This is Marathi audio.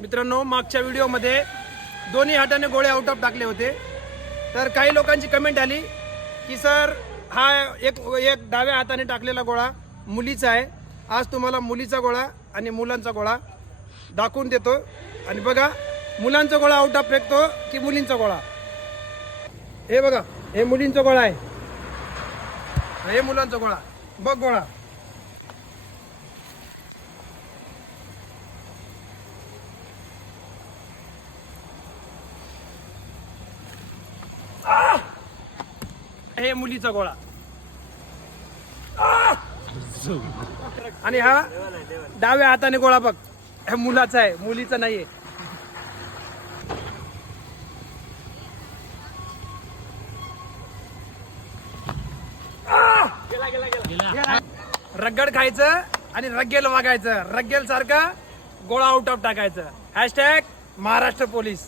मित्रांनो, मागच्या व्हिडिओमध्ये दोन्ही हाताने गोळे आउट ऑफ टाकले होते. तर काही लोकांची कमेंट आली की सर हा एक डाव्या हाताने टाकलेला गोळा मुलीचा आहे. आज तुम्हाला मुलीचा गोळा आणि मुलांचा गोळा दाखवून देतो. आणि बघा, मुलांचा गोळा आउट ऑफ फेकतो की मुलींचा गोळा. हे बघा, हे मुलींचा गोळा आहे, हे मुलांचा गोळा. बघ गोळा. हे मुलीचा गोळा. आणि हा डाव्या हाताने गोळा बघ, हे मुलाचा आहे, मुलीचा नाहीये. रगड खायचं आणि रग्गेल वागायचं, रग्गेल सारखा गोळा आउट ऑफ टाकायचं. # महाराष्ट्र पोलीस.